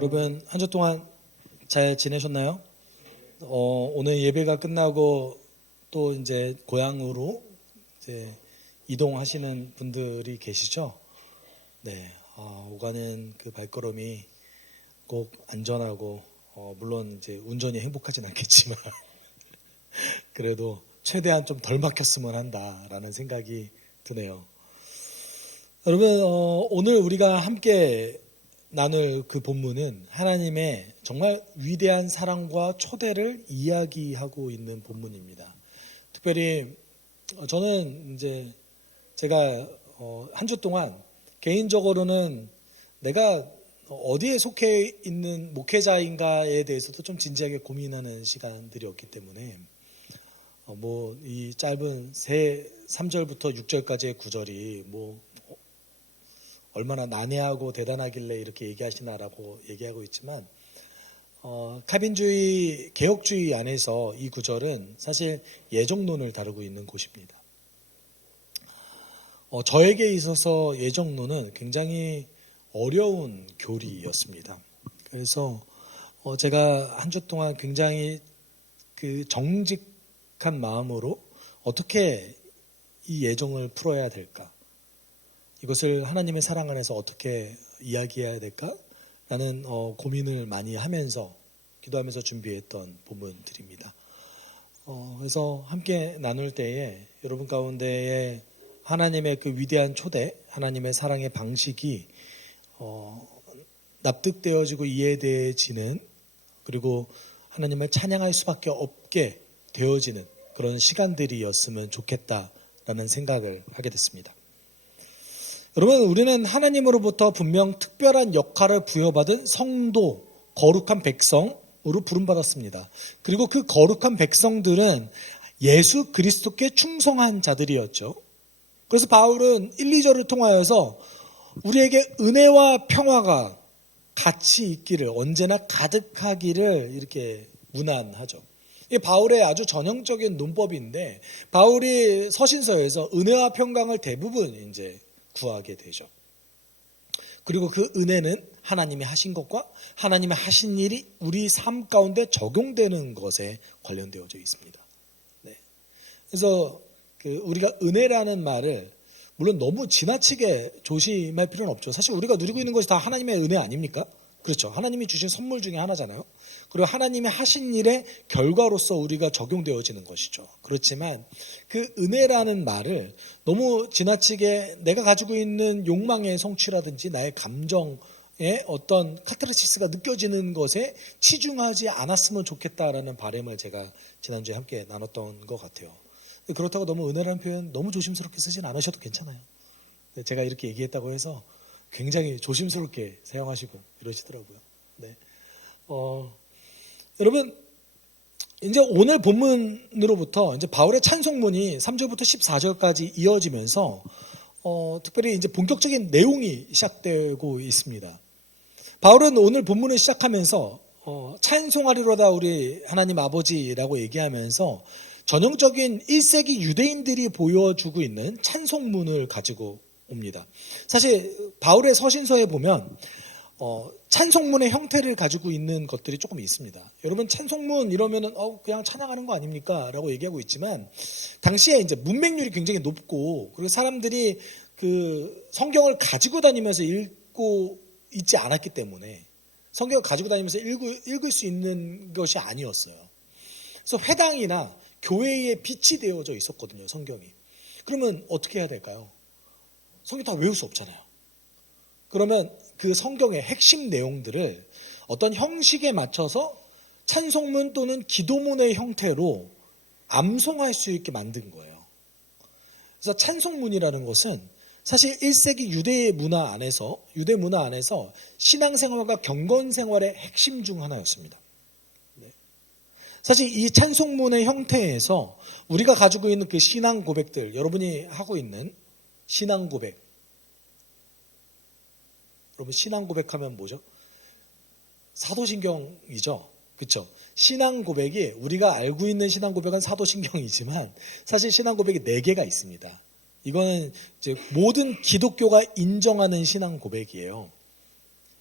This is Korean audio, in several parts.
여러분 한 주 동안 잘 지내셨나요? 오늘 예배가 끝나고 또 이제 고향으로 이제 이동하시는 분들이 계시죠? 네, 오가는 그 발걸음이 꼭 안전하고 물론 이제 운전이 행복하진 않겠지만 그래도 최대한 좀 덜 막혔으면 한다라는 생각이 드네요. 여러분 오늘 우리가 함께 나눌 그 본문은 하나님의 정말 위대한 사랑과 초대를 이야기하고 있는 본문입니다. 특별히 저는 이제 제가 한 주 동안 개인적으로는 내가 어디에 속해 있는 목회자인가에 대해서도 좀 진지하게 고민하는 시간들이었기 때문에 뭐 이 짧은 3절부터 6절까지의 구절이 뭐 얼마나 난해하고 대단하길래 이렇게 얘기하시나라고 얘기하고 있지만 칼빈주의 개혁주의 안에서 이 구절은 사실 예정론을 다루고 있는 곳입니다. 저에게 있어서 예정론은 굉장히 어려운 교리였습니다. 그래서 제가 한 주 동안 굉장히 그 정직한 마음으로 어떻게 이 예정을 풀어야 될까? 이것을 하나님의 사랑 안에서 어떻게 이야기해야 될까라는 고민을 많이 하면서 기도하면서 준비했던 본문들입니다. 그래서 함께 나눌 때에 여러분 가운데에 하나님의 그 위대한 초대, 하나님의 사랑의 방식이 납득되어지고 이해되어지는 그리고 하나님을 찬양할 수밖에 없게 되어지는 그런 시간들이었으면 좋겠다라는 생각을 하게 됐습니다. 여러분, 우리는 하나님으로부터 분명 특별한 역할을 부여받은 성도, 거룩한 백성으로 부름받았습니다. 그리고 그 거룩한 백성들은 예수 그리스도께 충성한 자들이었죠. 그래서 바울은 1, 2절을 통하여서 우리에게 은혜와 평화가 같이 있기를, 언제나 가득하기를 이렇게 문안하죠. 이게 바울의 아주 전형적인 논법인데, 바울이 서신서에서 은혜와 평강을 대부분 이제 구하게 되죠. 그리고 그 은혜는 하나님이 하신 것과 하나님이 하신 일이 우리 삶 가운데 적용되는 것에 관련되어져 있습니다. 네. 그래서 우리가 은혜라는 말을 물론 너무 지나치게 조심할 필요는 없죠. 사실 우리가 누리고 있는 것이 다 하나님의 은혜 아닙니까? 그렇죠. 하나님이 주신 선물 중에 하나잖아요. 그리고 하나님이 하신 일의 결과로서 우리가 적용되어지는 것이죠. 그렇지만 그 은혜라는 말을 너무 지나치게 내가 가지고 있는 욕망의 성취라든지 나의 감정의 어떤 카타르시스가 느껴지는 것에 치중하지 않았으면 좋겠다라는 바람을 제가 지난주에 함께 나눴던 것 같아요. 그렇다고 너무 은혜라는 표현 너무 조심스럽게 쓰진 않으셔도 괜찮아요. 제가 이렇게 얘기했다고 해서 굉장히 조심스럽게 사용하시고 이러시더라고요. 네. 여러분, 이제 오늘 본문으로부터 이제 바울의 찬송문이 3절부터 14절까지 이어지면서 특별히 이제 본격적인 내용이 시작되고 있습니다. 바울은 오늘 본문을 시작하면서 찬송하리로다 우리 하나님 아버지라고 얘기하면서 전형적인 1세기 유대인들이 보여주고 있는 찬송문을 가지고 옵니다. 사실 바울의 서신서에 보면 찬송문의 형태를 가지고 있는 것들이 조금 있습니다. 여러분 찬송문 이러면은 그냥 찬양하는 거 아닙니까? 라고 얘기하고 있지만 당시에 이제 문맹률이 굉장히 높고 그리고 사람들이 그 성경을 가지고 다니면서 읽고 있지 않았기 때문에 성경을 가지고 다니면서 읽을 수 있는 것이 아니었어요. 그래서 회당이나 교회에 빛이 되어져 있었거든요, 성경이. 그러면 어떻게 해야 될까요? 성경 다 외울 수 없잖아요. 그러면 그 성경의 핵심 내용들을 어떤 형식에 맞춰서 찬송문 또는 기도문의 형태로 암송할 수 있게 만든 거예요. 그래서 찬송문이라는 것은 사실 1세기 유대 문화 안에서 신앙생활과 경건생활의 핵심 중 하나였습니다. 사실 이 찬송문의 형태에서 우리가 가지고 있는 그 신앙 고백들, 여러분이 하고 있는 신앙 고백. 여러분 신앙 고백하면 뭐죠? 사도신경이죠. 그렇죠? 신앙 고백이 우리가 알고 있는 신앙 고백은 사도신경이지만 사실 신앙 고백이 4개가 있습니다. 이거는 이제 모든 기독교가 인정하는 신앙 고백이에요.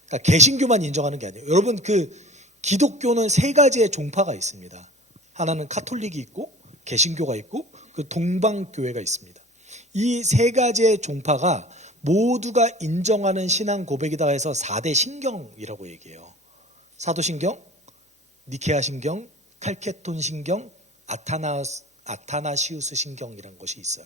그러니까 개신교만 인정하는 게 아니에요. 여러분 그 기독교는 세 가지의 종파가 있습니다. 하나는 카톨릭이 있고 개신교가 있고 그 동방교회가 있습니다. 이 세 가지의 종파가 모두가 인정하는 신앙 고백이다 해서 4대 신경이라고 얘기해요. 사도신경, 니케아 신경, 칼케톤 신경, 아타나시우스 신경이라는 것이 있어요.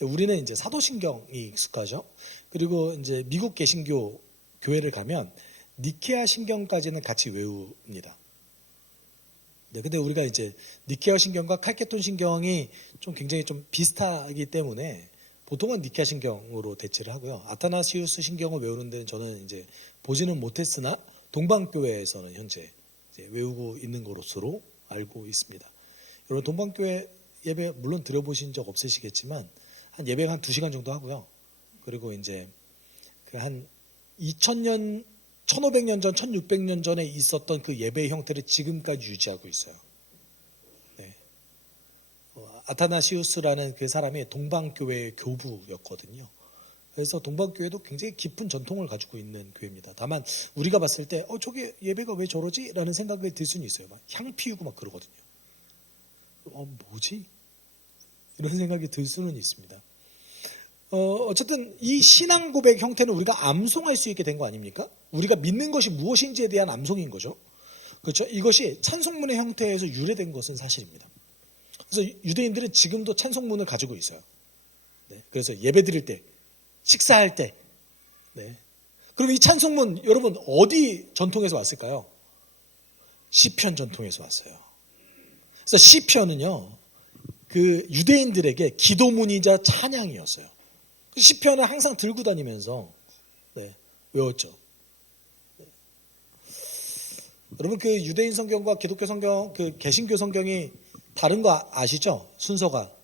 우리는 이제 사도신경이 익숙하죠. 그리고 이제 미국 개신교 교회를 가면 니케아 신경까지는 같이 외웁니다. 네, 근데 우리가 이제 니케아 신경과 칼케톤 신경이 좀 굉장히 좀 비슷하기 때문에 보통은 니케아 신경으로 대체를 하고요. 아타나시우스 신경을 외우는 데는 저는 이제 보지는 못했으나 동방교회에서는 현재 이제 외우고 있는 것으로 알고 있습니다. 여러분 동방교회 예배 물론 들어보신 적 없으시겠지만 한 예배가 한 2시간 정도 하고요. 그리고 이제 그 한 2000년 1500년 전, 1600년 전에 있었던 그 예배의 형태를 지금까지 유지하고 있어요. 네. 아타나시우스라는 그 사람이 동방교회의 교부였거든요. 그래서 동방교회도 굉장히 깊은 전통을 가지고 있는 교회입니다. 다만 우리가 봤을 때 저게 예배가 왜 저러지? 라는 생각이 들 수는 있어요. 막 향 피우고 막 그러거든요. 뭐지? 이런 생각이 들 수는 있습니다. 어쨌든 이 신앙 고백 형태는 우리가 암송할 수 있게 된 거 아닙니까? 우리가 믿는 것이 무엇인지에 대한 암송인 거죠. 그렇죠? 이것이 찬송문의 형태에서 유래된 것은 사실입니다. 그래서 유대인들은 지금도 찬송문을 가지고 있어요. 네, 그래서 예배 드릴 때, 식사할 때. 네. 그럼 이 찬송문 여러분 어디 전통에서 왔을까요? 시편 전통에서 왔어요. 그래서 시편은요, 그 유대인들에게 기도문이자 찬양이었어요. 시편을 항상 들고 다니면서 외웠죠. 여러분 그 유대인 성경과 기독교 성경, 그 개신교 성경이 다른 거 아시죠? 순서가.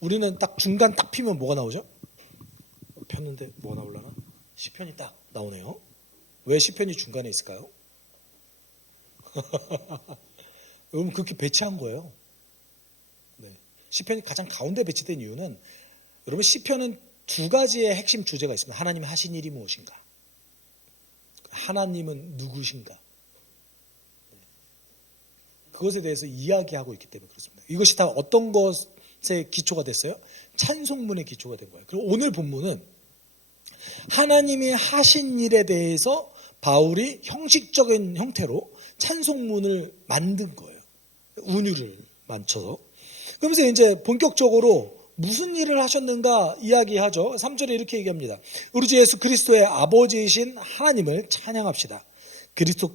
우리는 딱 중간 딱 피면 뭐가 나오죠? 폈는데 뭐가 나오려나? 시편이 딱 나오네요. 왜 시편이 중간에 있을까요? 여러분 그렇게 배치한 거예요. 네. 시편이 가장 가운데 배치된 이유는 여러분 시편은 2가지의 핵심 주제가 있습니다. 하나님 하신 일이 무엇인가? 하나님은 누구신가? 그것에 대해서 이야기하고 있기 때문에 그렇습니다. 이것이 다 어떤 것에 기초가 됐어요? 찬송문의 기초가 된 거예요. 그리고 오늘 본문은 하나님이 하신 일에 대해서 바울이 형식적인 형태로 찬송문을 만든 거예요. 운율을 맞춰서. 그러면서 이제 본격적으로 무슨 일을 하셨는가 이야기하죠. 3절에 이렇게 얘기합니다. 우리 주 예수 그리스도의 아버지이신 하나님을 찬양합시다.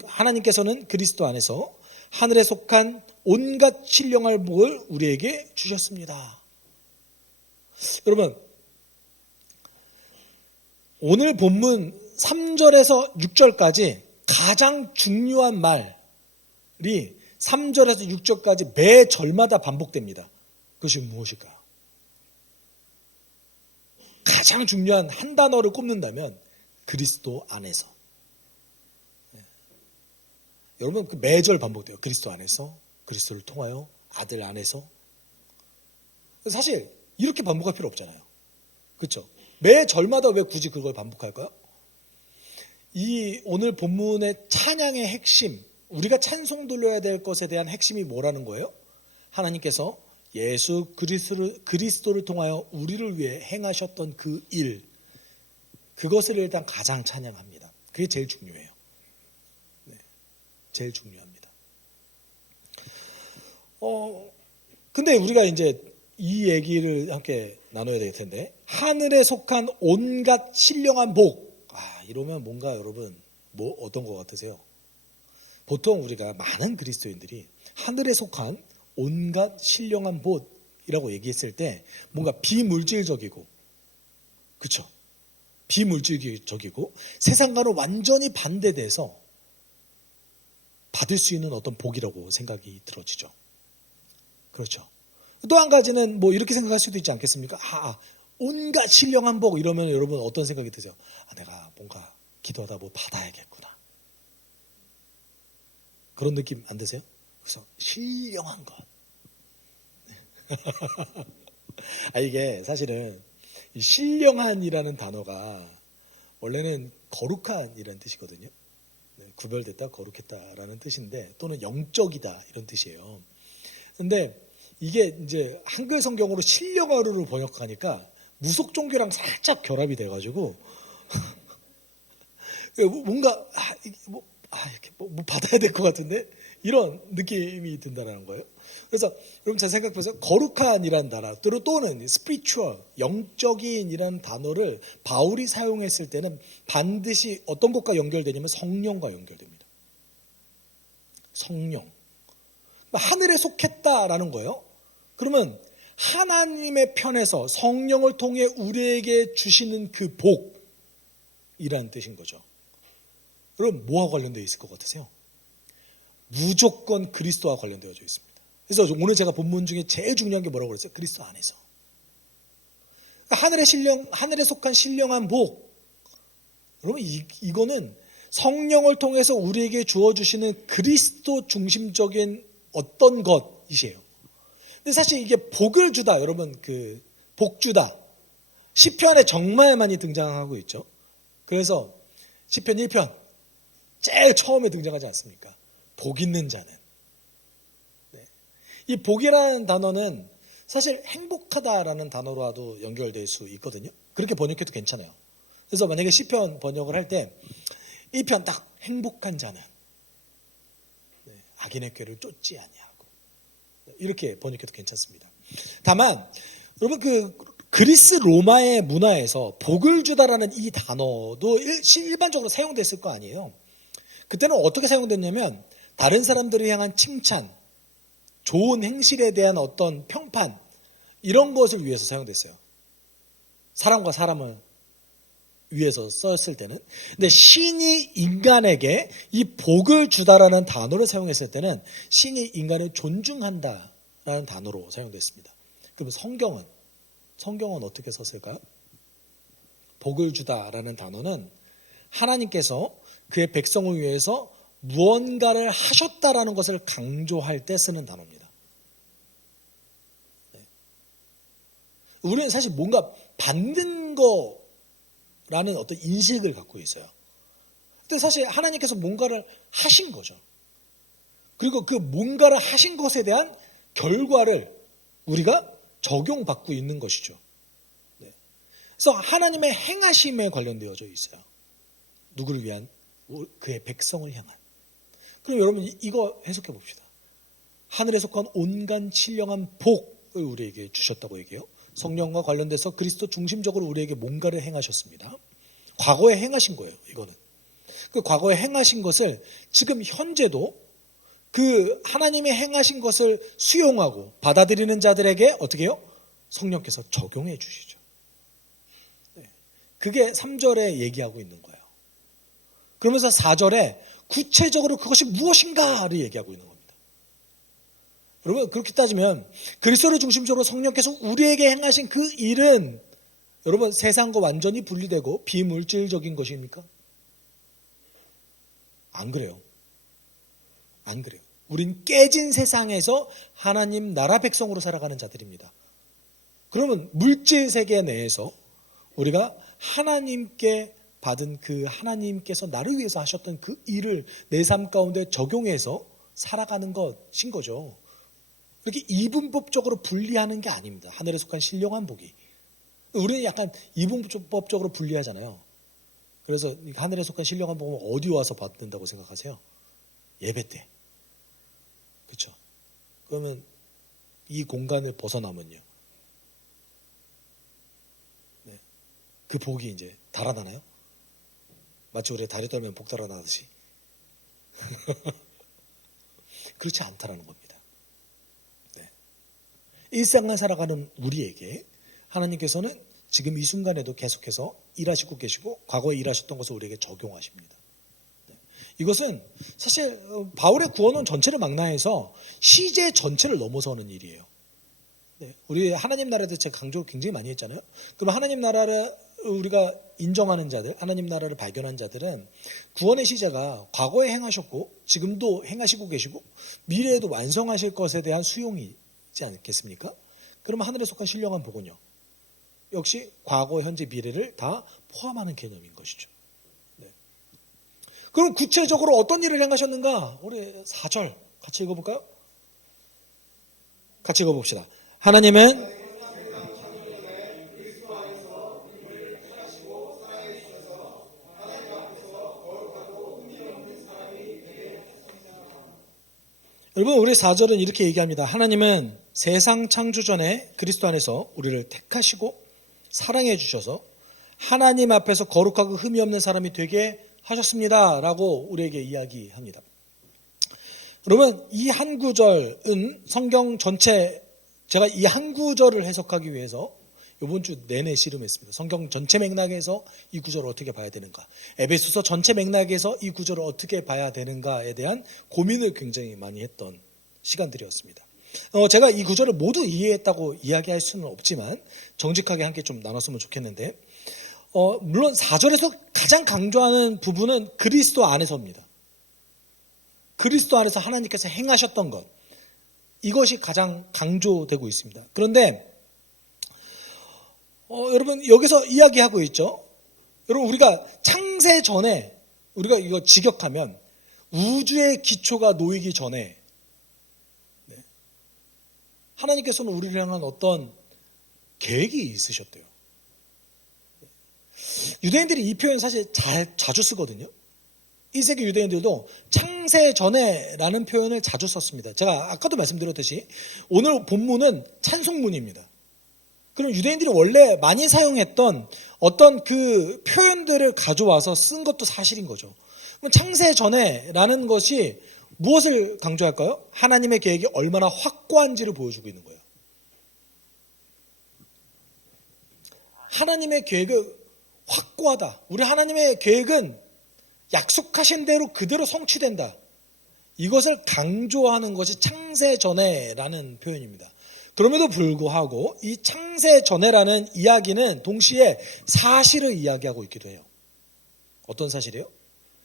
하나님께서는 그리스도 안에서 하늘에 속한 온갖 신령할 복을 우리에게 주셨습니다. 여러분, 오늘 본문 3절에서 6절까지 가장 중요한 말이 3절에서 6절까지 매 절마다 반복됩니다. 그것이 무엇일까요? 가장 중요한 한 단어를 꼽는다면 그리스도 안에서. 여러분 그 매절 반복돼요. 그리스도 안에서, 그리스도를 통하여, 아들 안에서. 사실 이렇게 반복할 필요 없잖아요. 그렇죠? 매 절마다 왜 굳이 그걸 반복할까요? 이 오늘 본문의 찬양의 핵심, 우리가 찬송 돌려야 될 것에 대한 핵심이 뭐라는 거예요? 하나님께서 예수 그리스도를 통하여 우리를 위해 행하셨던 그 일, 그것을 일단 가장 찬양합니다. 그게 제일 중요해요. 네, 제일 중요합니다. 근데 우리가 이제 이 얘기를 함께 나눠야 될 텐데, 하늘에 속한 온갖 신령한 복. 이러면 뭔가 여러분, 어떤 것 같으세요? 보통 우리가 많은 그리스도인들이 하늘에 속한 온갖 신령한 복이라고 얘기했을 때 뭔가 비물질적이고, 그렇죠? 비물질적이고 세상과는 완전히 반대돼서 받을 수 있는 어떤 복이라고 생각이 들어지죠. 그렇죠. 또 한 가지는 이렇게 생각할 수도 있지 않겠습니까? 온갖 신령한 복 이러면 여러분 어떤 생각이 드세요? 내가 뭔가 기도하다 받아야겠구나. 그런 느낌 안 드세요? 그래서 신령한 것. 이게 사실은 이 신령한이라는 단어가 원래는 거룩한이라는 뜻이거든요. 구별됐다, 거룩했다라는 뜻인데, 또는 영적이다 이런 뜻이에요. 근데 이게 이제 한글 성경으로 신령어로 번역하니까 무속 종교랑 살짝 결합이 돼가지고 뭔가 이렇게 뭐 받아야 될 것 같은데 이런 느낌이 든다는 거예요. 그래서 여러분 잘 생각해보세요. 거룩한이라는 단어 또는 spiritual, 영적인이라는 단어를 바울이 사용했을 때는 반드시 어떤 것과 연결되냐면 성령과 연결됩니다. 성령. 하늘에 속했다라는 거예요. 그러면 하나님의 편에서 성령을 통해 우리에게 주시는 그 복이라는 뜻인 거죠. 그럼 뭐와 관련되어 있을 것 같으세요? 무조건 그리스도와 관련되어져 있습니다. 그래서 오늘 제가 본문 중에 제일 중요한 게 뭐라고 그랬어요? 그리스도 안에서. 하늘에 속한 신령한 복. 여러분 이거는 성령을 통해서 우리에게 주어주시는 그리스도 중심적인 어떤 것이에요. 근데 사실 이게 복을 주다, 여러분 복 주다. 시편에 정말 많이 등장하고 있죠. 그래서 시편 1편 제일 처음에 등장하지 않습니까? 복 있는 자는. 이 복이라는 단어는 사실 행복하다라는 단어로도 연결될 수 있거든요. 그렇게 번역해도 괜찮아요. 그래서 만약에 시편 번역을 할 때 1편 딱 행복한 자는 악인의 꾀를 쫓지 아니하고 이렇게 번역해도 괜찮습니다. 다만 여러분 그리스 로마의 문화에서 복을 주다라는 이 단어도 일반적으로 사용됐을 거 아니에요. 그때는 어떻게 사용됐냐면 다른 사람들을 향한 칭찬, 좋은 행실에 대한 어떤 평판 이런 것을 위해서 사용됐어요. 사람과 사람을 위해서 썼을 때는. 근데 신이 인간에게 이 복을 주다라는 단어를 사용했을 때는 신이 인간을 존중한다라는 단어로 사용됐습니다. 그럼 성경은 어떻게 썼을까요? 복을 주다라는 단어는 하나님께서 그의 백성을 위해서 무언가를 하셨다라는 것을 강조할 때 쓰는 단어입니다. 우리는 사실 뭔가 받는 거라는 어떤 인식을 갖고 있어요. 근데 사실 하나님께서 뭔가를 하신 거죠. 그리고 그 뭔가를 하신 것에 대한 결과를 우리가 적용받고 있는 것이죠. 그래서 하나님의 행하심에 관련되어져 있어요. 누구를 위한? 그의 백성을 향한. 그럼 여러분 이거 해석해 봅시다. 하늘에 속한 온갖 신령한 복을 우리에게 주셨다고 얘기해요. 성령과 관련돼서 그리스도 중심적으로 우리에게 뭔가를 행하셨습니다. 과거에 행하신 거예요. 이거는. 그 과거에 행하신 것을 지금 현재도 그 하나님의 행하신 것을 수용하고 받아들이는 자들에게 어떻게 해요? 성령께서 적용해 주시죠. 그게 3절에 얘기하고 있는 거예요. 그러면서 4절에 구체적으로 그것이 무엇인가를 얘기하고 있는 겁니다. 여러분 그렇게 따지면 그리스도를 중심적으로 성령께서 우리에게 행하신 그 일은 여러분 세상과 완전히 분리되고 비물질적인 것입니까? 안 그래요. 안 그래요. 우린 깨진 세상에서 하나님 나라 백성으로 살아가는 자들입니다. 그러면 물질 세계 내에서 우리가 하나님께 받은 그 하나님께서 나를 위해서 하셨던 그 일을 내 삶 가운데 적용해서 살아가는 것인 거죠. 이렇게 이분법적으로 분리하는 게 아닙니다. 하늘에 속한 신령한 복이. 우리는 약간 이분법적으로 분리하잖아요. 그래서 하늘에 속한 신령한 복은 어디 와서 받는다고 생각하세요? 예배 때. 그렇죠? 그러면 이 공간을 벗어나면요. 네. 그 복이 이제 달아나나요? 마치 우리 다리 떨면 복 달아나듯이. 그렇지 않다라는 겁니다. 네. 일상을 살아가는 우리에게 하나님께서는 지금 이 순간에도 계속해서 일하시고 계시고 과거에 일하셨던 것을 우리에게 적용하십니다. 네. 이것은 사실 바울의 구원론 전체를 망라해서 시제 전체를 넘어서는 일이에요. 네. 우리 하나님 나라에 대해 제가 강조를 굉장히 많이 했잖아요. 그럼 하나님 나라를 우리가 인정하는 자들, 하나님 나라를 발견한 자들은 구원의 시제가 과거에 행하셨고 지금도 행하시고 계시고 미래에도 완성하실 것에 대한 수용이지 않겠습니까? 그러면 하늘에 속한 신령한 복은요. 역시 과거, 현재, 미래를 다 포함하는 개념인 것이죠. 네. 그럼 구체적으로 어떤 일을 행하셨는가? 우리 4절 같이 읽어볼까요? 같이 읽어봅시다. 하나님은 여러분, 우리 4절은 이렇게 얘기합니다. 하나님은 세상 창조 전에 그리스도 안에서 우리를 택하시고 사랑해 주셔서 하나님 앞에서 거룩하고 흠이 없는 사람이 되게 하셨습니다 라고 우리에게 이야기합니다. 여러분, 이 한 구절은 성경 전체, 제가 이 한 구절을 해석하기 위해서 이번 주 내내 씨름했습니다. 성경 전체 맥락에서 이 구절을 어떻게 봐야 되는가, 에베소서 전체 맥락에서 이 구절을 어떻게 봐야 되는가에 대한 고민을 굉장히 많이 했던 시간들이었습니다. 제가 이 구절을 모두 이해했다고 이야기할 수는 없지만 정직하게 함께 좀 나눴으면 좋겠는데, 물론 4절에서 가장 강조하는 부분은 그리스도 안에서입니다. 그리스도 안에서 하나님께서 행하셨던 것, 이것이 가장 강조되고 있습니다. 그런데 여러분, 여기서 이야기하고 있죠. 여러분, 우리가 창세 전에, 우리가 이거 직역하면 우주의 기초가 놓이기 전에 하나님께서는 우리를 향한 어떤 계획이 있으셨대요. 유대인들이 이 표현 사실 자주 쓰거든요. 1세기 유대인들도 창세 전에라는 표현을 자주 썼습니다. 제가 아까도 말씀드렸듯이 오늘 본문은 찬송문입니다. 그럼 유대인들이 원래 많이 사용했던 어떤 그 표현들을 가져와서 쓴 것도 사실인 거죠. 그럼 창세 전에라는 것이 무엇을 강조할까요? 하나님의 계획이 얼마나 확고한지를 보여주고 있는 거예요. 하나님의 계획은 확고하다. 우리 하나님의 계획은 약속하신 대로 그대로 성취된다. 이것을 강조하는 것이 창세 전에라는 표현입니다. 그럼에도 불구하고 이 창세 전에라는 이야기는 동시에 사실을 이야기하고 있기도 해요. 어떤 사실이에요?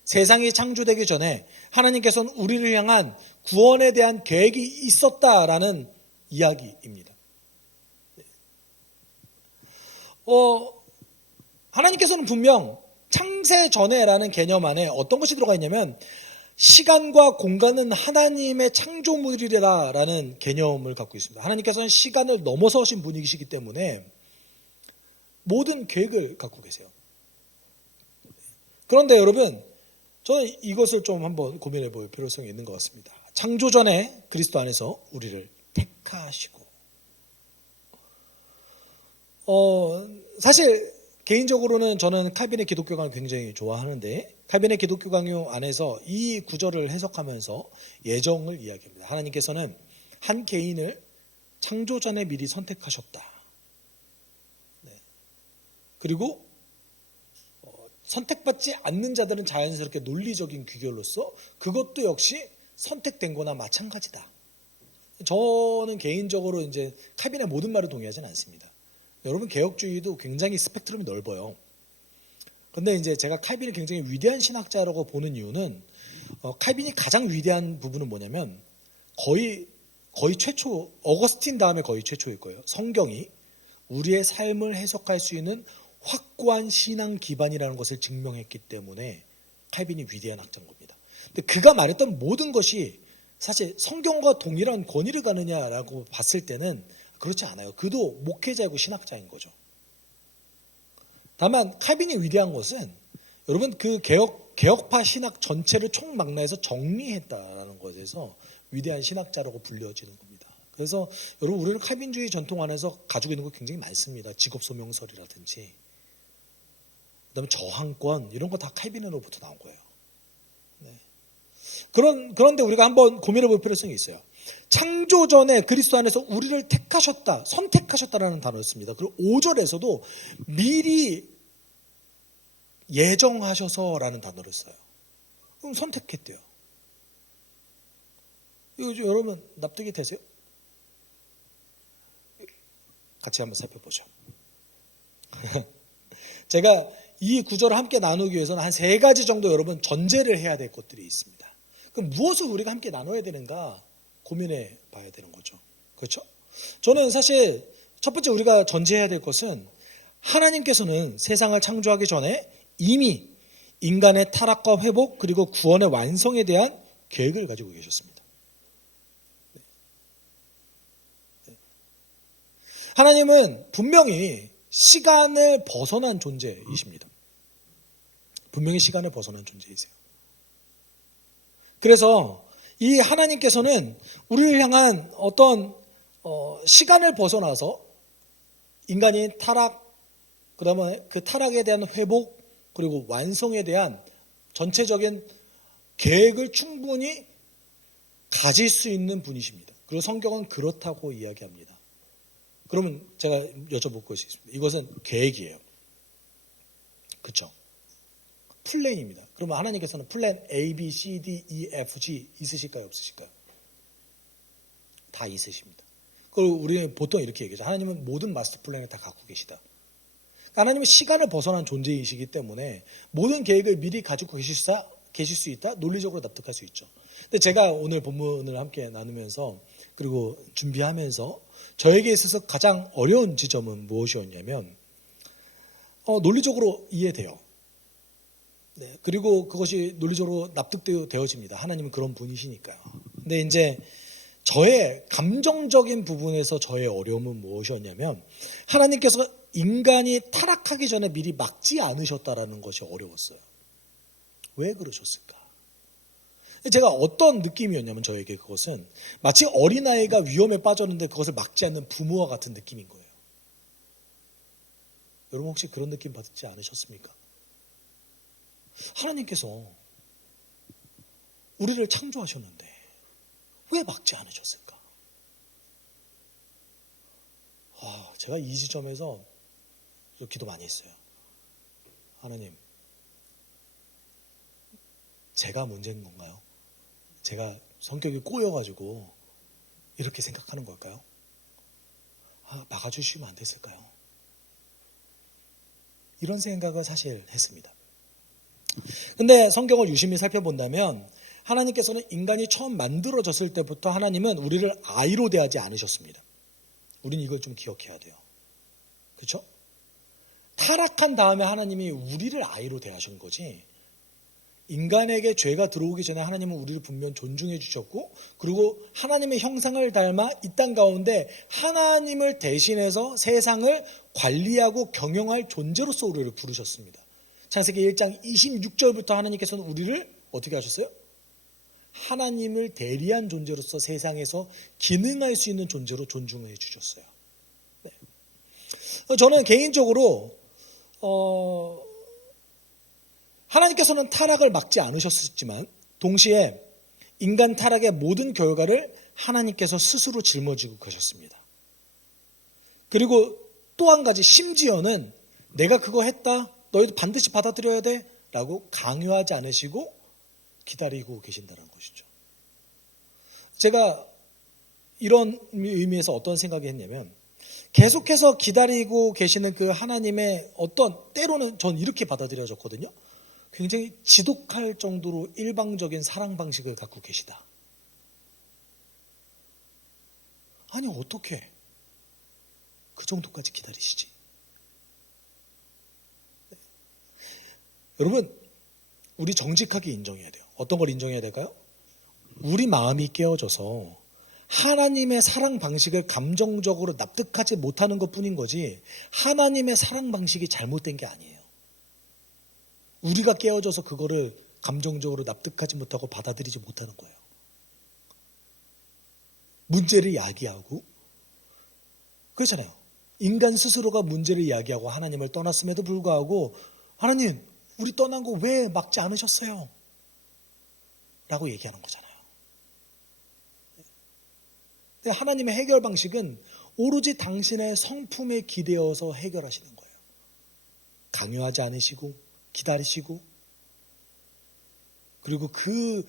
세상이 창조되기 전에 하나님께서는 우리를 향한 구원에 대한 계획이 있었다라는 이야기입니다. 하나님께서는 분명 창세 전에라는 개념 안에 어떤 것이 들어가 있냐면 시간과 공간은 하나님의 창조물이라는 개념을 갖고 있습니다. 하나님께서는 시간을 넘어서신 분이시기 때문에 모든 계획을 갖고 계세요. 그런데 여러분, 저는 이것을 좀 한번 고민해 볼 필요성이 있는 것 같습니다. 창조 전에 그리스도 안에서 우리를 택하시고, 사실 개인적으로는 저는 칼빈의 기독교 강요 굉장히 좋아하는데, 칼빈의 기독교 강요 안에서 이 구절을 해석하면서 예정을 이야기합니다. 하나님께서는 한 개인을 창조 전에 미리 선택하셨다. 네. 그리고 선택받지 않는 자들은 자연스럽게 논리적인 귀결로서 그것도 역시 선택된 거나 마찬가지다. 저는 개인적으로 이제 칼빈의 모든 말을 동의하지는 않습니다. 여러분, 개혁주의도 굉장히 스펙트럼이 넓어요. 그런데 이제 제가 칼빈을 굉장히 위대한 신학자라고 보는 이유는 칼빈이 가장 위대한 부분은 뭐냐면 거의 최초, 어거스틴 다음에 거의 최초일 거예요. 성경이 우리의 삶을 해석할 수 있는 확고한 신앙 기반이라는 것을 증명했기 때문에 칼빈이 위대한 학자인 겁니다. 근데 그가 말했던 모든 것이 사실 성경과 동일한 권위를 가느냐라고 봤을 때는 그렇지 않아요. 그도 목회자이고 신학자인 거죠. 다만 칼빈이 위대한 것은 여러분, 그 개혁파 신학 전체를 총망라해서 정리했다라는 것에서 위대한 신학자라고 불려지는 겁니다. 그래서 여러분, 우리는 칼빈주의 전통 안에서 가지고 있는 거 굉장히 많습니다. 직업소명설이라든지, 그다음에 저항권, 이런 거 다 칼빈으로부터 나온 거예요. 네. 그런데 우리가 한번 고민해 볼 필요성이 있어요. 창조 전에 그리스도 안에서 우리를 택하셨다, 선택하셨다라는 단어를 씁니다. 그리고 5절에서도 미리 예정하셔서라는 단어를 써요. 그럼 선택했대요. 이거 여러분 납득이 되세요? 같이 한번 살펴보죠. 제가 이 구절을 함께 나누기 위해서는 한 3가지 정도 여러분 전제를 해야 될 것들이 있습니다. 그럼 무엇을 우리가 함께 나눠야 되는가 고민해 봐야 되는 거죠. 그렇죠? 저는 사실 첫 번째 우리가 전제해야 될 것은 하나님께서는 세상을 창조하기 전에 이미 인간의 타락과 회복 그리고 구원의 완성에 대한 계획을 가지고 계셨습니다. 하나님은 분명히 시간을 벗어난 존재이십니다. 분명히 시간을 벗어난 존재이세요. 그래서 이 하나님께서는 우리를 향한 어떤 시간을 벗어나서 인간이 타락, 그다음에 그 타락에 대한 회복 그리고 완성에 대한 전체적인 계획을 충분히 가질 수 있는 분이십니다. 그리고 성경은 그렇다고 이야기합니다. 그러면 제가 여쭤볼 것이 있습니다. 이것은 계획이에요. 그렇죠? 플랜입니다. 그러면 하나님께서는 플랜 A, B, C, D, E, F, G 있으실까요? 없으실까요? 다 있으십니다. 그리고 우리는 보통 이렇게 얘기하죠. 하나님은 모든 마스터 플랜을 다 갖고 계시다. 하나님은 시간을 벗어난 존재이시기 때문에 모든 계획을 미리 가지고 계실 수 있다? 논리적으로 납득할 수 있죠. 근데 제가 오늘 본문을 함께 나누면서 그리고 준비하면서 저에게 있어서 가장 어려운 지점은 무엇이었냐면 논리적으로 이해돼요. 네, 그리고 그것이 논리적으로 납득되어집니다. 하나님은 그런 분이시니까요. 근데 이제 저의 감정적인 부분에서 저의 어려움은 무엇이었냐면 하나님께서 인간이 타락하기 전에 미리 막지 않으셨다라는 것이 어려웠어요. 왜 그러셨을까? 제가 어떤 느낌이었냐면 저에게 그것은 마치 어린아이가 위험에 빠졌는데 그것을 막지 않는 부모와 같은 느낌인 거예요. 여러분 혹시 그런 느낌 받지 않으셨습니까? 하나님께서 우리를 창조하셨는데 왜 막지 않으셨을까? 제가 이 지점에서 기도 많이 했어요. 하나님, 제가 문제인 건가요? 제가 성격이 꼬여가지고 이렇게 생각하는 걸까요? 막아주시면 안 됐을까요? 이런 생각을 사실 했습니다. 근데 성경을 유심히 살펴본다면 하나님께서는 인간이 처음 만들어졌을 때부터 하나님은 우리를 아이로 대하지 않으셨습니다. 우리는 이걸 좀 기억해야 돼요. 그렇죠? 타락한 다음에 하나님이 우리를 아이로 대하신 거지, 인간에게 죄가 들어오기 전에 하나님은 우리를 분명 존중해 주셨고 그리고 하나님의 형상을 닮아 이 땅 가운데 하나님을 대신해서 세상을 관리하고 경영할 존재로서 우리를 부르셨습니다. 창세기 1장 26절부터 하나님께서는 우리를 어떻게 하셨어요? 하나님을 대리한 존재로서 세상에서 기능할 수 있는 존재로 존중해 주셨어요. 네. 저는 개인적으로 하나님께서는 타락을 막지 않으셨지만 동시에 인간 타락의 모든 결과를 하나님께서 스스로 짊어지고 계셨습니다. 그리고 또 한 가지, 심지어는 내가 그거 했다, 너희도 반드시 받아들여야 돼 라고 강요하지 않으시고 기다리고 계신다는 것이죠. 제가 이런 의미에서 어떤 생각이 했냐면 계속해서 기다리고 계시는 그 하나님의 어떤, 때로는 전 이렇게 받아들여졌거든요. 굉장히 지독할 정도로 일방적인 사랑 방식을 갖고 계시다. 아니 어떻게 그 정도까지 기다리시지? 네. 여러분, 우리 정직하게 인정해야 돼요. 어떤 걸 인정해야 될까요? 우리 마음이 깨어져서 하나님의 사랑 방식을 감정적으로 납득하지 못하는 것뿐인 거지 하나님의 사랑 방식이 잘못된 게 아니에요. 우리가 깨어져서 그거를 감정적으로 납득하지 못하고 받아들이지 못하는 거예요. 문제를 야기하고, 그렇잖아요. 인간 스스로가 문제를 야기하고 하나님을 떠났음에도 불구하고 하나님, 우리 떠난 거 왜 막지 않으셨어요? 라고 얘기하는 거잖아요. 근데 하나님의 해결 방식은 오로지 당신의 성품에 기대어서 해결하시는 거예요. 강요하지 않으시고 기다리시고, 그리고 그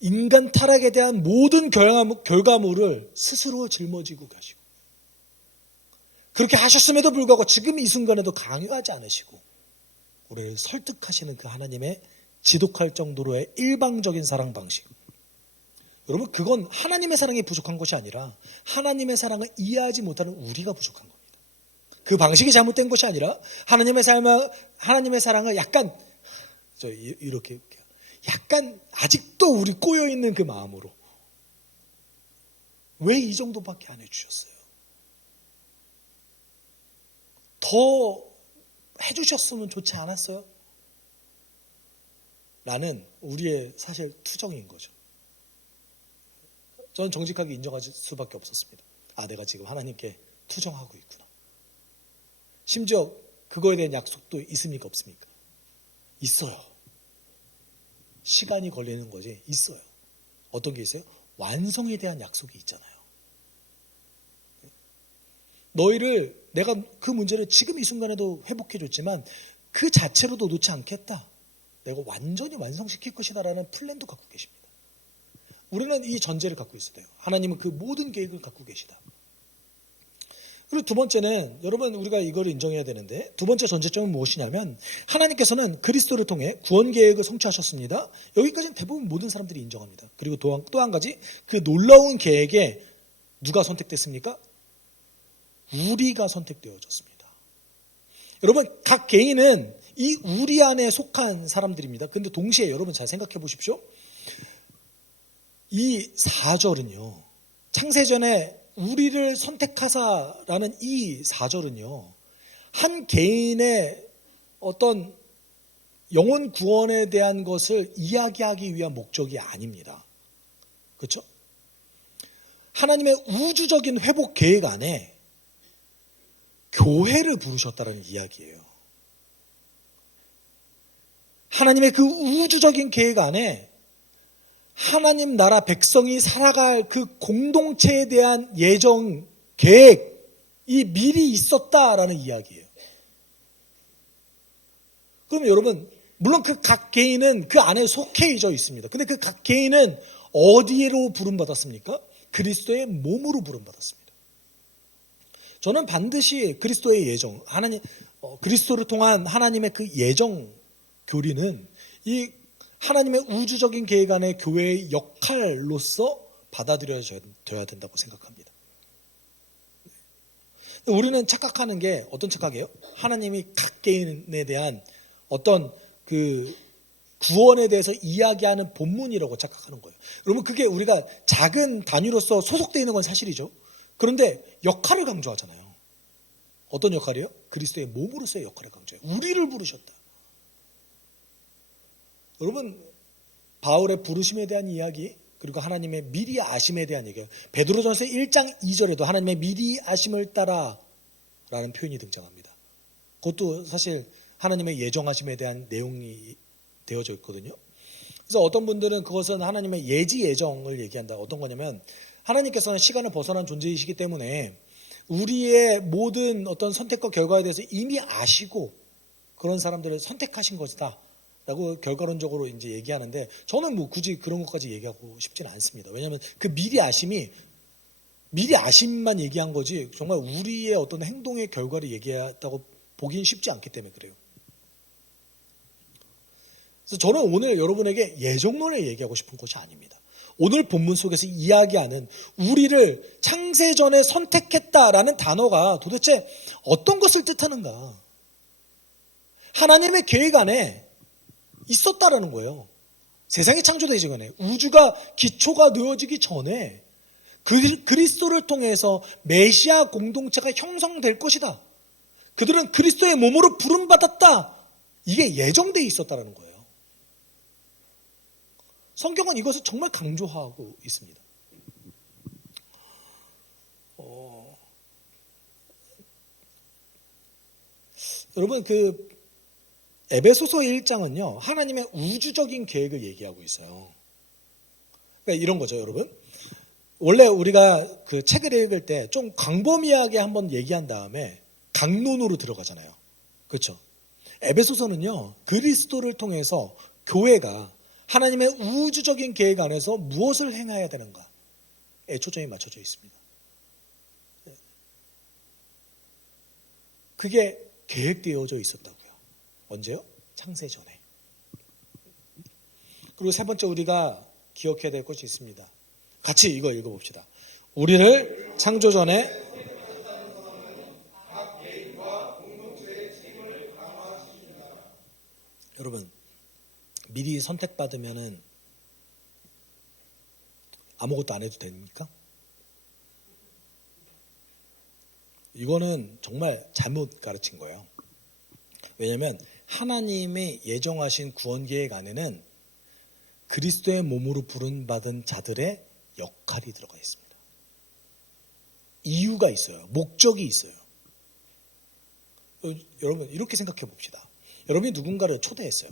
인간 타락에 대한 모든 결과물을 스스로 짊어지고 가시고, 그렇게 하셨음에도 불구하고 지금 이 순간에도 강요하지 않으시고 우리를 설득하시는 그 하나님의 지독할 정도로의 일방적인 사랑 방식. 여러분, 그건 하나님의 사랑이 부족한 것이 아니라 하나님의 사랑을 이해하지 못하는 우리가 부족한 겁니다. 그 방식이 잘못된 것이 아니라 하나님의 사랑을 약간 이렇게 약간 아직도 우리 꼬여있는 그 마음으로 왜 이 정도밖에 안 해주셨어요? 더 해주셨으면 좋지 않았어요? 라는 우리의 사실 투정인 거죠. 저는 정직하게 인정할 수밖에 없었습니다. 내가 지금 하나님께 투정하고 있구나. 심지어 그거에 대한 약속도 있습니까? 없습니까? 있어요. 시간이 걸리는 거지 있어요. 어떤 게 있어요? 완성에 대한 약속이 있잖아요. 너희를 내가 그 문제를 지금 이 순간에도 회복해줬지만 그 자체로도 놓지 않겠다. 내가 완전히 완성시킬 것이다라는 플랜도 갖고 계십니다. 우리는 이 전제를 갖고 있어야 돼요. 하나님은 그 모든 계획을 갖고 계시다. 그리고 두 번째는 여러분 우리가 이걸 인정해야 되는데 두 번째 전제점은 무엇이냐면 하나님께서는 그리스도를 통해 구원 계획을 성취하셨습니다. 여기까지는 대부분 모든 사람들이 인정합니다. 그리고 또 한 가지 그 놀라운 계획에 누가 선택됐습니까? 우리가 선택되어졌습니다. 여러분 각 개인은 이 우리 안에 속한 사람들입니다. 근데 동시에 여러분 잘 생각해 보십시오. 이 4절은요. 창세전에 우리를 선택하사라는 이 4절은요. 한 개인의 어떤 영혼 구원에 대한 것을 이야기하기 위한 목적이 아닙니다. 그렇죠? 하나님의 우주적인 회복 계획 안에 교회를 부르셨다는 이야기예요. 하나님의 그 우주적인 계획 안에 하나님 나라 백성이 살아갈 그 공동체에 대한 예정, 계획이 미리 있었다라는 이야기예요. 그럼 여러분, 물론 그 각 개인은 그 안에 속해져 있습니다. 근데 그 각 개인은 어디로 부름받았습니까? 그리스도의 몸으로 부름받았습니다. 저는 반드시 그리스도의 예정, 그리스도를 통한 하나님의 그 예정 교리는 이 하나님의 우주적인 계획 안에 교회의 역할로서 받아들여져야 된다고 생각합니다. 우리는 착각하는 게 어떤 착각이에요? 하나님이 각 개인에 대한 어떤 그 구원에 대해서 이야기하는 본문이라고 착각하는 거예요. 여러분 그게 우리가 작은 단위로서 소속되어 있는 건 사실이죠. 그런데 역할을 강조하잖아요. 어떤 역할이에요? 그리스도의 몸으로서의 역할을 강조해요. 우리를 부르셨다. 여러분 바울의 부르심에 대한 이야기 그리고 하나님의 미리 아심에 대한 얘기예요. 베드로전서 1장 2절에도 하나님의 미리 아심을 따라 라는 표현이 등장합니다. 그것도 사실 하나님의 예정하심에 대한 내용이 되어져 있거든요. 그래서 어떤 분들은 그것은 하나님의 예지 예정을 얘기한다. 어떤 거냐면 하나님께서는 시간을 벗어난 존재이시기 때문에 우리의 모든 어떤 선택과 결과에 대해서 이미 아시고 그런 사람들을 선택하신 것이다. 라고 결과론적으로 이제 얘기하는데 저는 뭐 굳이 그런 것까지 얘기하고 싶지는 않습니다. 왜냐하면 그 미리 아심만 얘기한 거지 정말 우리의 어떤 행동의 결과를 얘기했다고 보긴 쉽지 않기 때문에 그래요. 그래서 저는 오늘 여러분에게 예정론을 얘기하고 싶은 것이 아닙니다. 오늘 본문 속에서 이야기하는 우리를 창세전에 선택했다라는 단어가 도대체 어떤 것을 뜻하는가? 하나님의 계획 안에 있었다라는 거예요. 세상이 창조되기 전에 우주가 기초가 놓여지기 전에 그리스도를 통해서 메시아 공동체가 형성될 것이다. 그들은 그리스도의 몸으로 부름받았다. 이게 예정되어 있었다라는 거예요. 성경은 이것을 정말 강조하고 있습니다. 여러분 그 에베소서 1장은요 하나님의 우주적인 계획을 얘기하고 있어요. 그러니까 이런 거죠, 여러분. 원래 우리가 그 책을 읽을 때 좀 광범위하게 한번 얘기한 다음에 강론으로 들어가잖아요. 그렇죠? 에베소서는요 그리스도를 통해서 교회가 하나님의 우주적인 계획 안에서 무엇을 행해야 되는가에 초점이 맞춰져 있습니다. 그게 계획되어져 있었다고요. 언제요? 창세전에. 그리고 세 번째 우리가 기억해야 될 것이 있습니다. 같이 이거 읽어봅시다. 우리를 창조전에 여러분 미리 선택받으면은 아무것도 안 해도 됩니까? 이거는 정말 잘못 가르친 거예요. 왜냐하면 하나님의 예정하신 구원 계획 안에는 그리스도의 몸으로 부름받은 자들의 역할이 들어가 있습니다. 이유가 있어요. 목적이 있어요. 여러분 이렇게 생각해 봅시다. 여러분이 누군가를 초대했어요.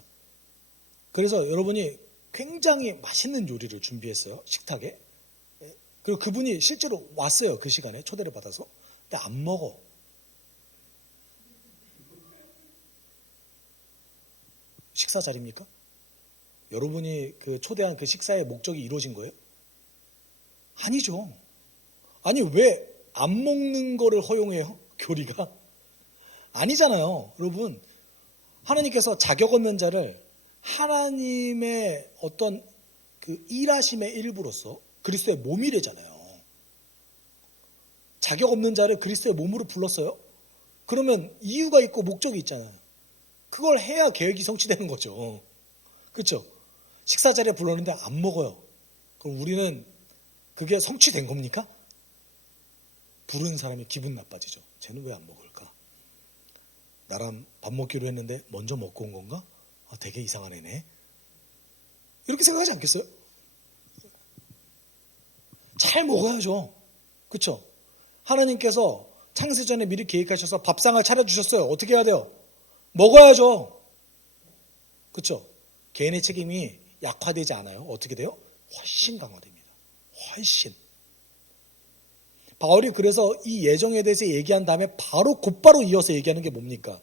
그래서 여러분이 굉장히 맛있는 요리를 준비했어요. 식탁에. 그리고 그분이 실제로 왔어요. 그 시간에 초대를 받아서. 근데 안 먹어. 식사 자리입니까? 여러분이 그 초대한 그 식사의 목적이 이루어진 거예요? 아니죠. 아니 왜 안 먹는 거를 허용해요? 교리가? 아니잖아요. 여러분 하나님께서 자격 없는 자를 하나님의 어떤 그 일하심의 일부로서 그리스도의 몸이래잖아요. 자격 없는 자를 그리스도의 몸으로 불렀어요? 그러면 이유가 있고 목적이 있잖아요. 그걸 해야 계획이 성취되는 거죠. 그렇죠? 식사 자리에 불렀는데 안 먹어요. 그럼 우리는 그게 성취된 겁니까? 부른 사람이 기분 나빠지죠. 쟤는 왜 안 먹을까? 나랑 밥 먹기로 했는데 먼저 먹고 온 건가? 되게 이상한 애네. 이렇게 생각하지 않겠어요? 잘 먹어야죠. 그렇죠? 하나님께서 창세전에 미리 계획하셔서 밥상을 차려주셨어요. 어떻게 해야 돼요? 먹어야죠. 그렇죠? 개인의 책임이 약화되지 않아요. 어떻게 돼요? 훨씬 강화됩니다. 훨씬. 바울이 그래서 이 예정에 대해서 얘기한 다음에 곧바로 이어서 얘기하는 게 뭡니까?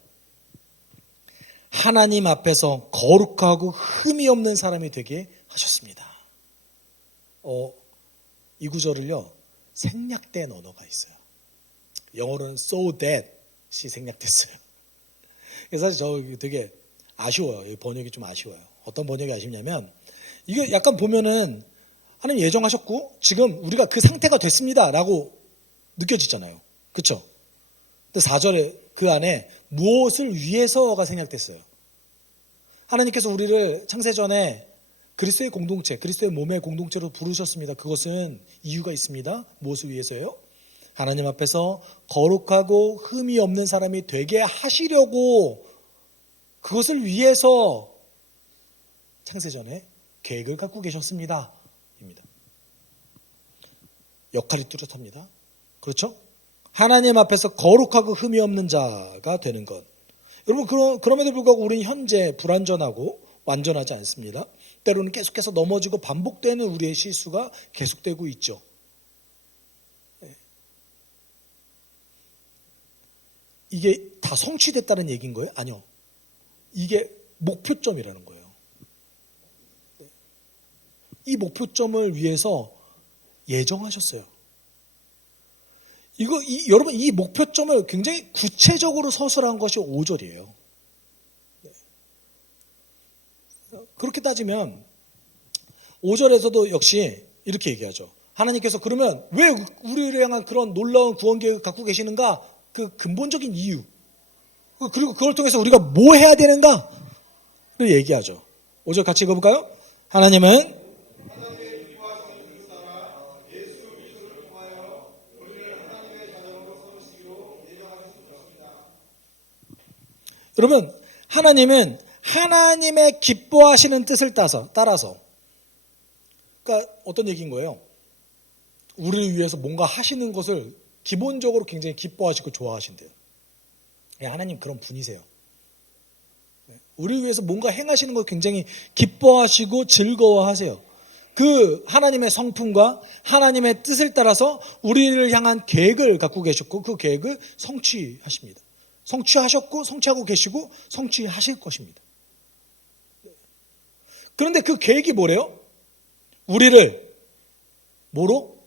하나님 앞에서 거룩하고 흠이 없는 사람이 되게 하셨습니다. 이 구절을요, 생략된 언어가 있어요. 영어로는 so that이 생략됐어요. 그래서 사실 저 되게 아쉬워요. 이 번역이 좀 아쉬워요. 어떤 번역이 아쉽냐면, 이게 약간 보면은 하나님 예정하셨고 지금 우리가 그 상태가 됐습니다 라고 느껴지잖아요. 그렇죠? 근데 4절에 그 안에 무엇을 위해서가 생략됐어요. 하나님께서 우리를 창세전에 그리스도의 공동체, 그리스도의 몸의 공동체로 부르셨습니다. 그것은 이유가 있습니다. 무엇을 위해서요? 하나님 앞에서 거룩하고 흠이 없는 사람이 되게 하시려고 그것을 위해서 창세전에 계획을 갖고 계셨습니다. 입니다. 역할이 뚜렷합니다. 그렇죠? 하나님 앞에서 거룩하고 흠이 없는 자가 되는 것. 여러분 그럼에도 불구하고 우리는 현재 불완전하고 완전하지 않습니다. 때로는 계속해서 넘어지고 반복되는 우리의 실수가 계속되고 있죠. 이게 다 성취됐다는 얘기인 거예요? 아니요. 이게 목표점이라는 거예요. 이 목표점을 위해서 예정하셨어요. 여러분 이 목표점을 굉장히 구체적으로 서술한 것이 5절이에요. 그렇게 따지면 5절에서도 역시 이렇게 얘기하죠. 하나님께서 그러면 왜 우리를 향한 그런 놀라운 구원 계획을 갖고 계시는가? 그 근본적인 이유. 그리고 그걸 통해서 우리가 뭐 해야 되는가를 얘기하죠. 5절 같이 읽어볼까요? 하나님은 여러분 하나님은 하나님의 기뻐하시는 뜻을 따라서 그러니까 어떤 얘기인 거예요? 우리를 위해서 뭔가 하시는 것을 기본적으로 굉장히 기뻐하시고 좋아하신대요. 하나님 그런 분이세요. 우리를 위해서 뭔가 행하시는 걸 굉장히 기뻐하시고 즐거워하세요. 그 하나님의 성품과 하나님의 뜻을 따라서 우리를 향한 계획을 갖고 계셨고 그 계획을 성취하십니다. 성취하셨고 성취하고 계시고 성취하실 것입니다. 그런데 그 계획이 뭐래요? 우리를 뭐로?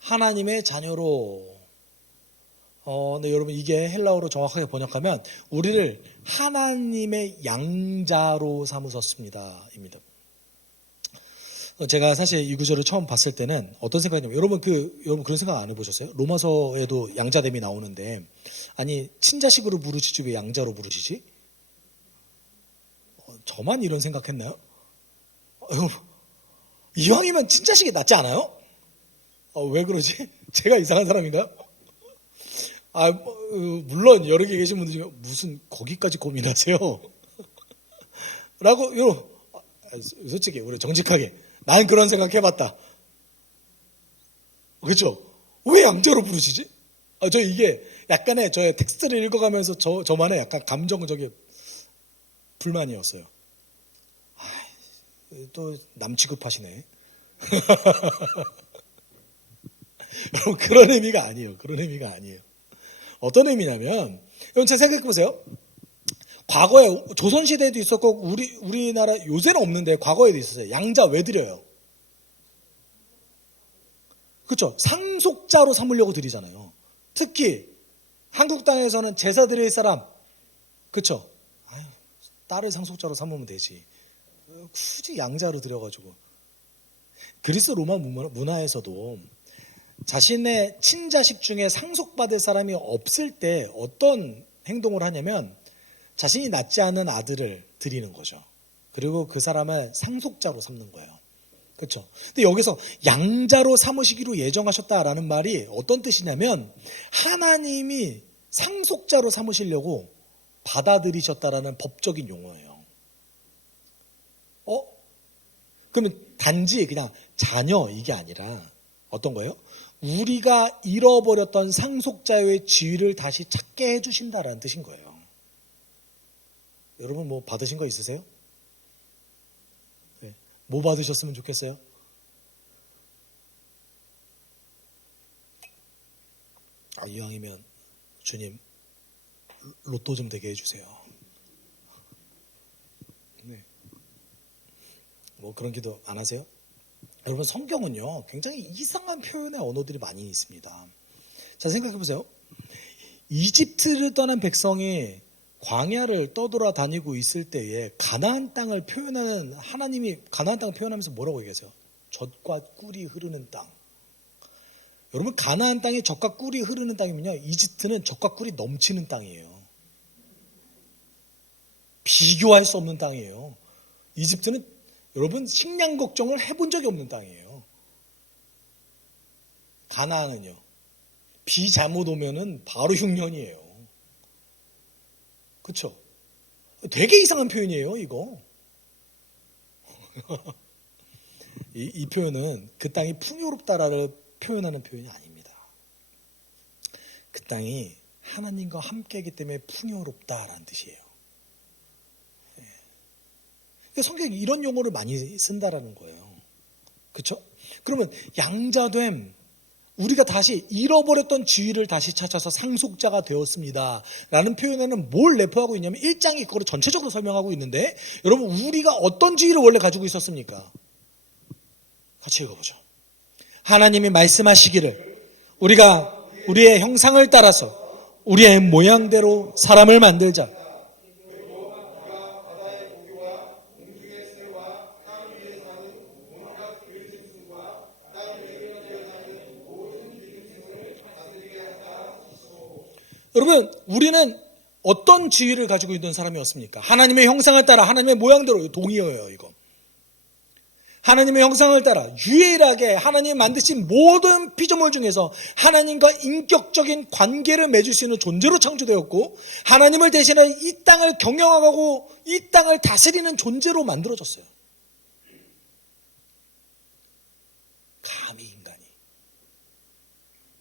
하나님의 자녀로. 네, 여러분 이게 헬라어로 정확하게 번역하면 우리를 하나님의 양자로 삼으셨습니다. 입니다. 제가 사실 이 구절을 처음 봤을 때는 어떤 생각이냐면 여러분 그런 생각 안 해보셨어요? 로마서에도 양자됨이 나오는데 아니 친자식으로 부르시지 왜 양자로 부르시지? 저만 이런 생각했나요? 이왕이면 친자식이 낫지 않아요? 왜 그러지? 제가 이상한 사람인가요? 물론 여러 개 계신 분들 중에 무슨 거기까지 고민하세요? 라고 솔직히 우리 정직하게 난 그런 생각 해봤다. 그렇죠? 왜 양자로 부르시지? 저 이게 약간의 저의 텍스트를 읽어가면서 저만의 약간 감정적인 불만이었어요. 또 남 취급하시네. 여러분 그런 의미가 아니에요. 그런 의미가 아니에요. 어떤 의미냐면 여러분 잘 생각해 보세요. 과거에 조선시대에도 있었고 우리나라 요새는 없는데 과거에도 있었어요. 양자 왜 드려요? 그렇죠. 상속자로 삼으려고 드리잖아요. 특히 한국 땅에서는 제사 드릴 사람, 그렇죠. 딸을 상속자로 삼으면 되지. 굳이 양자로 드려가지고. 그리스 로마 문화에서도 자신의 친자식 중에 상속받을 사람이 없을 때 어떤 행동을 하냐면 자신이 낳지 않은 아들을 드리는 거죠. 그리고 그 사람을 상속자로 삼는 거예요. 그렇죠. 근데 여기서 양자로 삼으시기로 예정하셨다라는 말이 어떤 뜻이냐면 하나님이 상속자로 삼으시려고 받아들이셨다라는 법적인 용어예요. 그러면 단지 그냥 자녀 이게 아니라 어떤 거예요? 우리가 잃어버렸던 상속자의 지위를 다시 찾게 해주신다라는 뜻인 거예요. 여러분 뭐 받으신 거 있으세요? 네. 뭐 받으셨으면 좋겠어요? 이왕이면 주님 로또 좀 되게 해주세요. 네. 뭐 그런 기도 안 하세요? 여러분 성경은요 굉장히 이상한 표현의 언어들이 많이 있습니다. 자 생각해 보세요. 이집트를 떠난 백성이 광야를 떠돌아다니고 있을 때에 가나안 땅을 표현하는 하나님이 가나안 땅을 표현하면서 뭐라고 얘기하세요? 젖과 꿀이 흐르는 땅. 여러분 가나안 땅이 젖과 꿀이 흐르는 땅이면요 이집트는 젖과 꿀이 넘치는 땅이에요. 비교할 수 없는 땅이에요. 이집트는 여러분 식량 걱정을 해본 적이 없는 땅이에요. 가나안은요 비 잘못 오면은 바로 흉년이에요. 그렇죠? 되게 이상한 표현이에요 이거. 이 표현은 그 땅이 풍요롭다라를 표현하는 표현이 아닙니다. 그 땅이 하나님과 함께하기 때문에 풍요롭다라는 뜻이에요. 성경이 이런 용어를 많이 쓴다라는 거예요. 그렇죠? 그러면 양자됨, 우리가 다시 잃어버렸던 지위를 다시 찾아서 상속자가 되었습니다 라는 표현에는 뭘 내포하고 있냐면 1장이 그걸 전체적으로 설명하고 있는데 여러분 우리가 어떤 지위를 원래 가지고 있었습니까? 같이 읽어보죠. 하나님이 말씀하시기를 우리가 우리의 형상을 따라서 우리의 모양대로 사람을 만들자. 여러분 우리는 어떤 지위를 가지고 있던 사람이었습니까? 하나님의 형상을 따라 하나님의 모양대로. 동의어예요 이거. 하나님의 형상을 따라 유일하게 하나님이 만드신 모든 피조물 중에서 하나님과 인격적인 관계를 맺을 수 있는 존재로 창조되었고 하나님을 대신해 이 땅을 경영하고 이 땅을 다스리는 존재로 만들어졌어요. 감히 인간이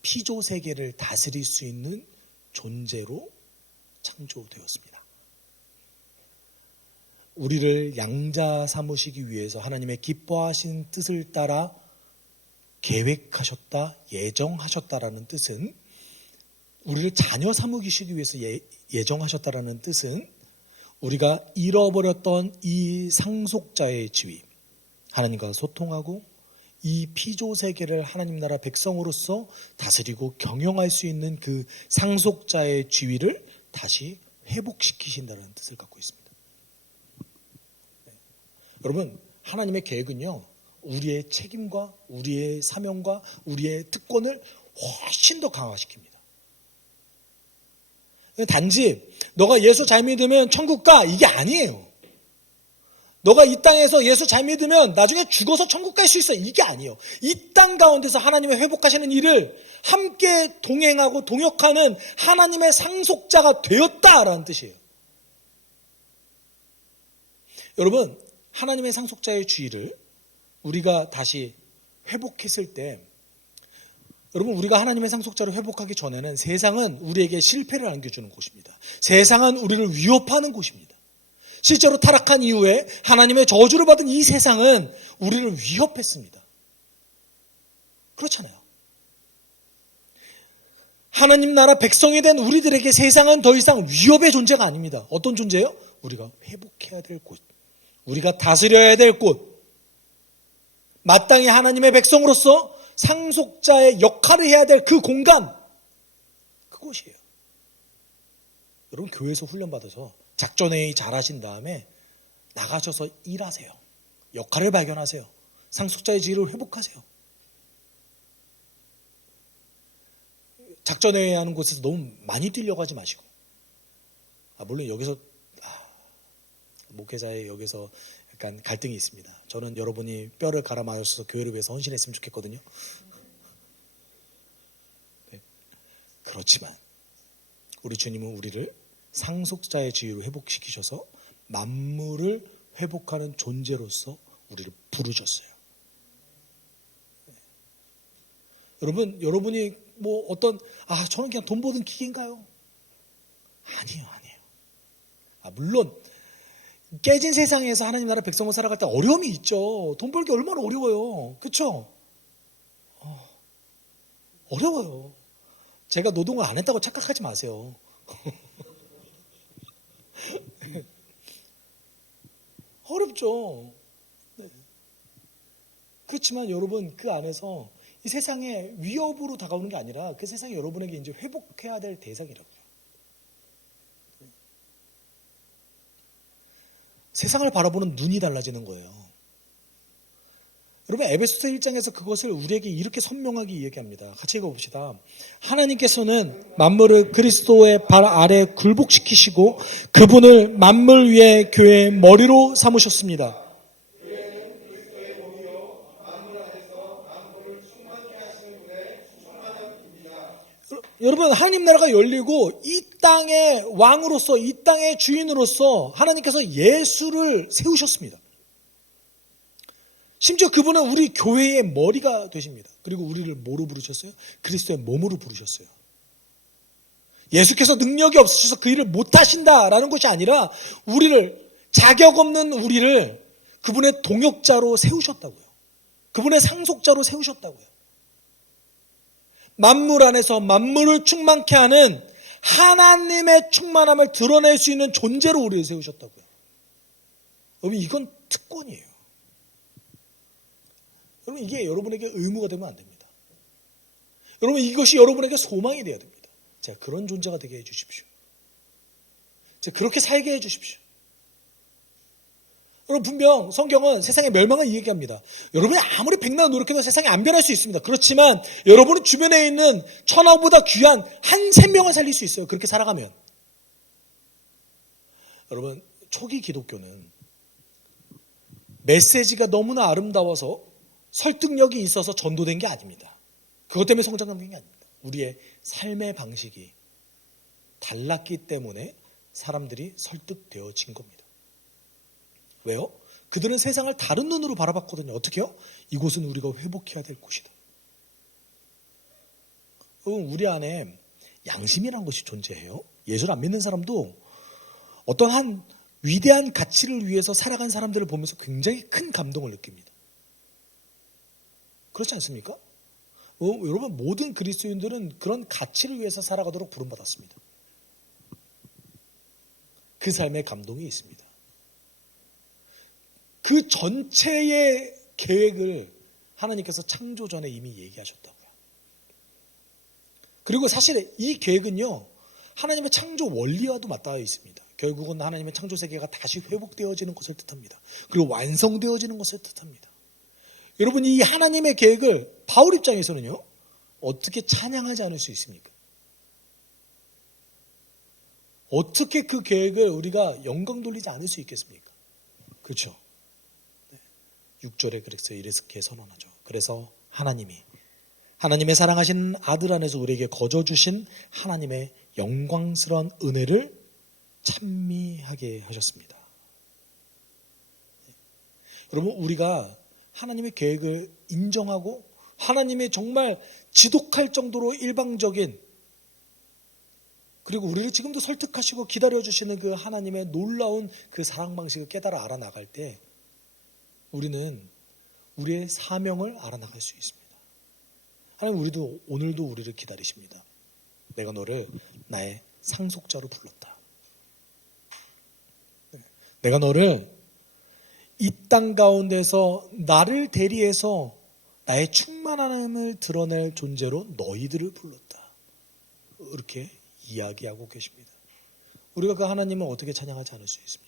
피조 세계를 다스릴 수 있는 존재로 창조되었습니다. 우리를 양자 삼으시기 위해서 하나님의 기뻐하신 뜻을 따라 계획하셨다, 예정하셨다라는 뜻은 우리를 자녀 삼으시기 위해서 예정하셨다라는 뜻은 우리가 잃어버렸던 이 상속자의 지위, 하나님과 소통하고 이 피조 세계를 하나님 나라 백성으로서 다스리고 경영할 수 있는 그 상속자의 지위를 다시 회복시키신다는 뜻을 갖고 있습니다. 네. 여러분 하나님의 계획은요 우리의 책임과 우리의 사명과 우리의 특권을 훨씬 더 강화시킵니다. 단지 너가 예수 잘 믿으면 천국 가 이게 아니에요. 너가 이 땅에서 예수 잘 믿으면 나중에 죽어서 천국 갈 수 있어. 이게 아니에요. 이 땅 가운데서 하나님의 회복하시는 일을 함께 동행하고 동역하는 하나님의 상속자가 되었다라는 뜻이에요. 여러분, 하나님의 상속자의 주의를 우리가 다시 회복했을 때, 여러분, 우리가 하나님의 상속자를 회복하기 전에는 세상은 우리에게 실패를 안겨주는 곳입니다. 세상은 우리를 위협하는 곳입니다. 실제로 타락한 이후에 하나님의 저주를 받은 이 세상은 우리를 위협했습니다. 그렇잖아요. 하나님 나라 백성이 된 우리들에게 세상은 더 이상 위협의 존재가 아닙니다. 어떤 존재예요? 우리가 회복해야 될 곳, 우리가 다스려야 될 곳, 마땅히 하나님의 백성으로서 상속자의 역할을 해야 될 그 공간, 그곳이에요. 여러분, 교회에서 훈련받아서 작전회의 잘하신 다음에 나가셔서 일하세요. 역할을 발견하세요. 상속자의 지위를 회복하세요. 작전회의 하는 곳에서 너무 많이 뛰려고 하지 마시고, 물론 여기서 목회자의 여기서 약간 갈등이 있습니다. 저는 여러분이 뼈를 갈아 맞아서 교회를 위해서 헌신했으면 좋겠거든요. 네. 그렇지만 우리 주님은 우리를 상속자의 지위로 회복시키셔서 만물을 회복하는 존재로서 우리를 부르셨어요. 네. 여러분이 뭐 어떤 저는 그냥 돈 버는 기계인가요? 아니에요. 물론 깨진 세상에서 하나님 나라 백성을 살아갈 때 어려움이 있죠. 돈 벌기 얼마나 어려워요. 그렇죠? 어려워요. 제가 노동을 안 했다고 착각하지 마세요. 어렵죠. 네. 그렇지만 여러분, 그 안에서 이 세상에 위협으로 다가오는 게 아니라 그 세상이 여러분에게 이제 회복해야 될 대상이라고요. 세상을 바라보는 눈이 달라지는 거예요. 여러분, 에베소서 1장에서 그것을 우리에게 이렇게 선명하게 이야기합니다. 같이 읽어봅시다. 하나님께서는 만물을 그리스도의 발 아래 굴복시키시고 그분을 만물 위에 교회의 머리로 삼으셨습니다. 여러분, 하나님 나라가 열리고 이 땅의 왕으로서, 이 땅의 주인으로서 하나님께서 예수를 세우셨습니다. 심지어 그분은 우리 교회의 머리가 되십니다. 그리고 우리를 뭐로 부르셨어요? 그리스도의 몸으로 부르셨어요. 예수께서 능력이 없으셔서 그 일을 못하신다라는 것이 아니라 우리를, 자격 없는 우리를 그분의 동역자로 세우셨다고요. 그분의 상속자로 세우셨다고요. 만물 안에서 만물을 충만케 하는 하나님의 충만함을 드러낼 수 있는 존재로 우리를 세우셨다고요. 여러분, 이건 특권이에요. 여러분, 이게 여러분에게 의무가 되면 안 됩니다. 여러분, 이것이 여러분에게 소망이 되어야 됩니다. 자, 그런 존재가 되게 해주십시오. 자, 그렇게 살게 해주십시오. 여러분, 분명 성경은 세상의 멸망을 이야기합니다. 여러분이 아무리 백날 노력해도 세상이 안 변할 수 있습니다. 그렇지만 여러분 주변에 있는 천하보다 귀한 한 생명을 살릴 수 있어요. 그렇게 살아가면. 여러분, 초기 기독교는 메시지가 너무나 아름다워서 설득력이 있어서 전도된 게 아닙니다. 그것 때문에 성장한 게 아닙니다. 우리의 삶의 방식이 달랐기 때문에 사람들이 설득되어진 겁니다. 왜요? 그들은 세상을 다른 눈으로 바라봤거든요. 어떻게요? 이곳은 우리가 회복해야 될 곳이다. 우리 안에 양심이라는 것이 존재해요. 예수를 안 믿는 사람도 어떤 한 위대한 가치를 위해서 살아간 사람들을 보면서 굉장히 큰 감동을 느낍니다. 그렇지 않습니까? 여러분, 모든 그리스도인들은 그런 가치를 위해서 살아가도록 부름받았습니다. 그 삶에 감동이 있습니다. 그 전체의 계획을 하나님께서 창조 전에 이미 얘기하셨다고요. 그리고 사실 이 계획은요, 하나님의 창조 원리와도 맞닿아 있습니다. 결국은 하나님의 창조 세계가 다시 회복되어지는 것을 뜻합니다. 그리고 완성되어지는 것을 뜻합니다. 여러분, 이 하나님의 계획을 바울 입장에서는요, 어떻게 찬양하지 않을 수 있습니까? 어떻게 그 계획을 우리가 영광 돌리지 않을 수 있겠습니까? 그렇죠. 6절에 그래서 이렇게 선언하죠. 그래서 하나님의 사랑하신 아들 안에서 우리에게 거저 주신 하나님의 영광스러운 은혜를 찬미하게 하셨습니다. 여러분, 우리가 하나님의 계획을 인정하고 하나님의 정말 지독할 정도로 일방적인, 그리고 우리를 지금도 설득하시고 기다려주시는 그 하나님의 놀라운 그 사랑 방식을 깨달아 알아나갈 때 우리는 우리의 사명을 알아나갈 수 있습니다. 하나님, 오늘도 우리를 기다리십니다. 내가 너를 나의 상속자로 불렀다. 내가 너를 이 땅 가운데서 나를 대리해서 나의 충만함을 드러낼 존재로 너희들을 불렀다. 이렇게 이야기하고 계십니다. 우리가 그 하나님을 어떻게 찬양하지 않을 수 있습니까?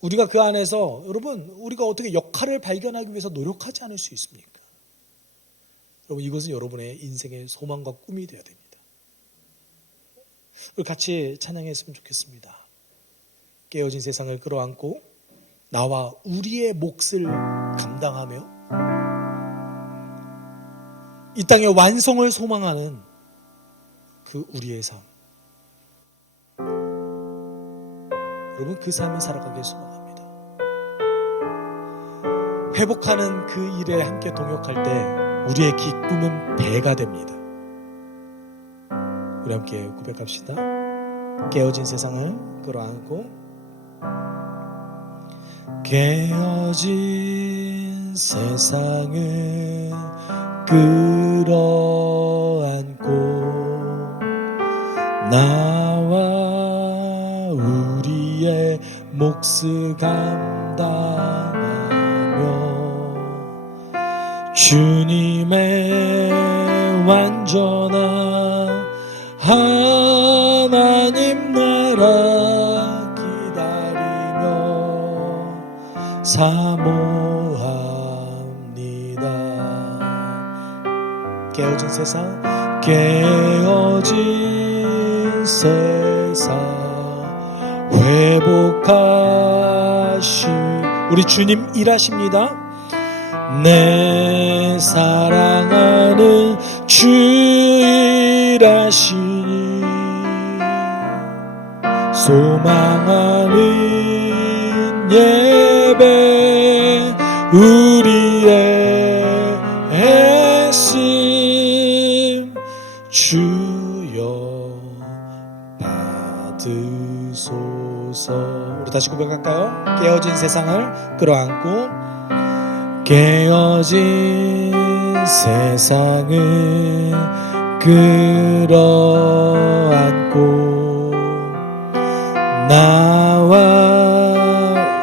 우리가 그 안에서, 여러분, 우리가 어떻게 역할을 발견하기 위해서 노력하지 않을 수 있습니까? 여러분, 이것은 여러분의 인생의 소망과 꿈이 되어야 됩니다. 우리 같이 찬양했으면 좋겠습니다. 깨어진 세상을 끌어안고 나와 우리의 몫을 감당하며 이 땅의 완성을 소망하는 그 우리의 삶, 여러분, 그 삶을 살아가길 소망합니다. 회복하는 그 일에 함께 동역할 때 우리의 기쁨은 배가 됩니다. 우리 함께 고백합시다. 깨어진 세상을 끌어안고 깨어진 세상을 끌어안고 나와 우리의 몫을 감당하며 주님의 완전한 하나님 나라 기다리며 사모합니다. 깨어진 세상, 깨어진 세상 회복하시 우리 주님 일하십니다. 내 사랑하는 주 일하시니 소망하는 예배 우리의 애씀 주여 받으소서. 우리 다시 고백할까요? 깨어진 세상을 끌어안고 깨어진 세상을 끌어안고 나와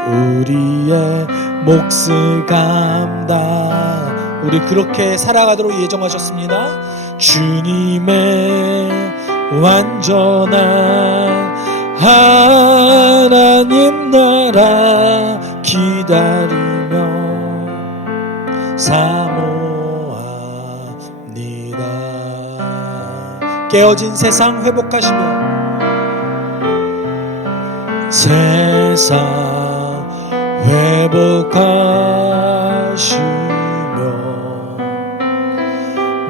우리의 몫을 감당 우리 그렇게 살아가도록 예정하셨습니다. 주님의 완전한 하나님 나라 기다리며 사모합니다. 깨어진 세상 회복하시며 세상 회복하시며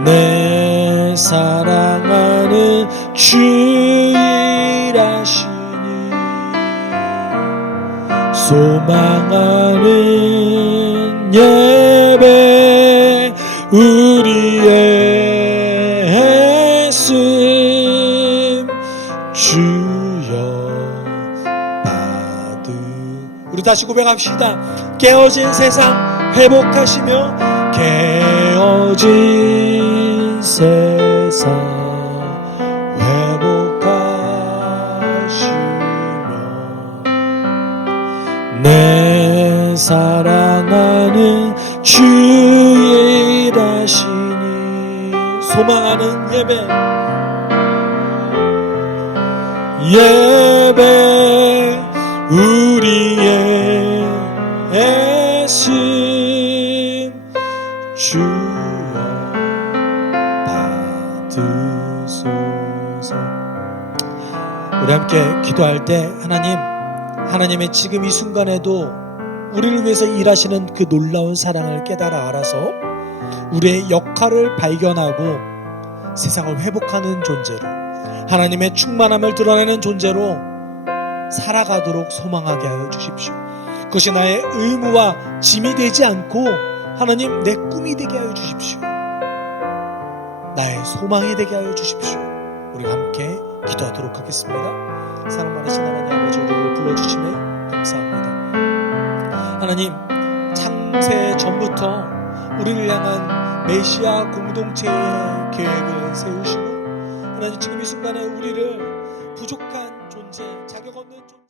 내 사랑하는 주 일하시니 소망하는 예배 우리의 애씀 주여 우리 다시 고백합시다. 깨어진 세상 회복하시며 깨어진 세상 회복하시며 내 사랑하는 주 일하시니 소망하는 예배 우리의 애씀 주여 받으소서. 우리 함께 기도할 때 하나님의 지금 이 순간에도 우리를 위해서 일하시는 그 놀라운 사랑을 깨달아 알아서 우리의 역할을 발견하고 세상을 회복하는 존재로, 하나님의 충만함을 드러내는 존재로 살아가도록 소망하게 하여 주십시오. 그것이 나의 의무와 짐이 되지 않고 하나님 내 꿈이 되게 하여 주십시오. 나의 소망이 되게 하여 주십시오. 우리 함께 기도하도록 하겠습니다. 사랑 많으신 하나님 아버지, 우리를 불러주심에 감사합니다. 하나님, 창세 전부터 우리를 향한 메시아 공동체의 계획을 세우시고 하나님 지금 이 순간에 우리를 부족한 존재, 자격 없는